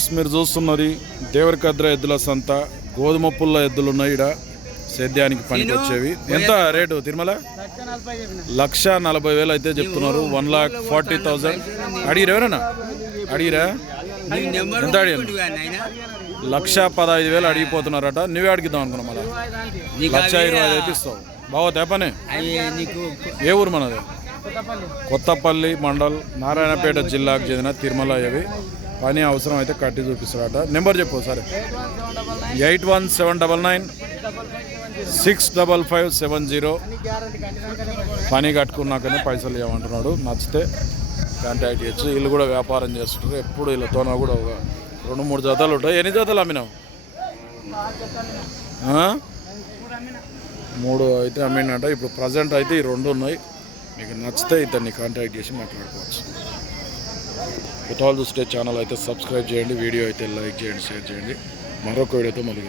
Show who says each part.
Speaker 1: Friends మీరు చూస్తున్నది దేవరకద్ర ఎద్దుల సంత గోధుమ పుల్ల ఎద్దులు ఉన్నాయి ఇక్కడ సేద్యానికి పనికి వచ్చేవి ఎంత రేటు తిరుమల? లక్ష నలభై వేలు అయితే చెప్తున్నారు. One lakh forty thousand. అడిగిరా? ఎవరన్నా అడిగిరా ఎంత అడిగాను? లక్ష పదహైదు వేలు అడిగిపోతున్నారట. నువ్వే అడిగిద్దాం అనుకున్నా మళ్ళీ. లక్ష ఇరవై ఐదు అయితే ఇస్తావు బాగా పని ఏ ఊరు మనది? కొత్తపల్లి మండల్ నారాయణపేట జిల్లాకు చెందిన తిరుమల అవి పని అవసరం అయితే కట్టి చూపిస్తారట నెంబర్ చెప్పు సరే eight one seven double nine six double five seven zero. పని కట్టుకున్నాకనే పైసలు ఇవ్వమంటున్నాడు. నచ్చితే కాంటాక్ట్ చేయొచ్చు. వీళ్ళు కూడా వ్యాపారం చేస్తుంటారు. ఎప్పుడు వీళ్ళతోన కూడా ఒక రెండు మూడు జతలు ఉంటాయి. ఎన్ని జతలు అమ్మినావు? మూడు అయితే అమ్మినట. ఇప్పుడు ప్రజెంట్ అయితే ఈ రెండు ఉన్నాయి. మీకు నచ్చితే ఇతన్ని కాంటాక్ట్ చేసి మాట్లాడుకోవచ్చు. కొత్త దుస్టే ఛానల్ అయితే సబ్స్క్రైబ్ చేయండి వీడియో అయితే లైక్ చేయండి షేర్ చేయండి. మరొక వీడియోతో మళ్ళీ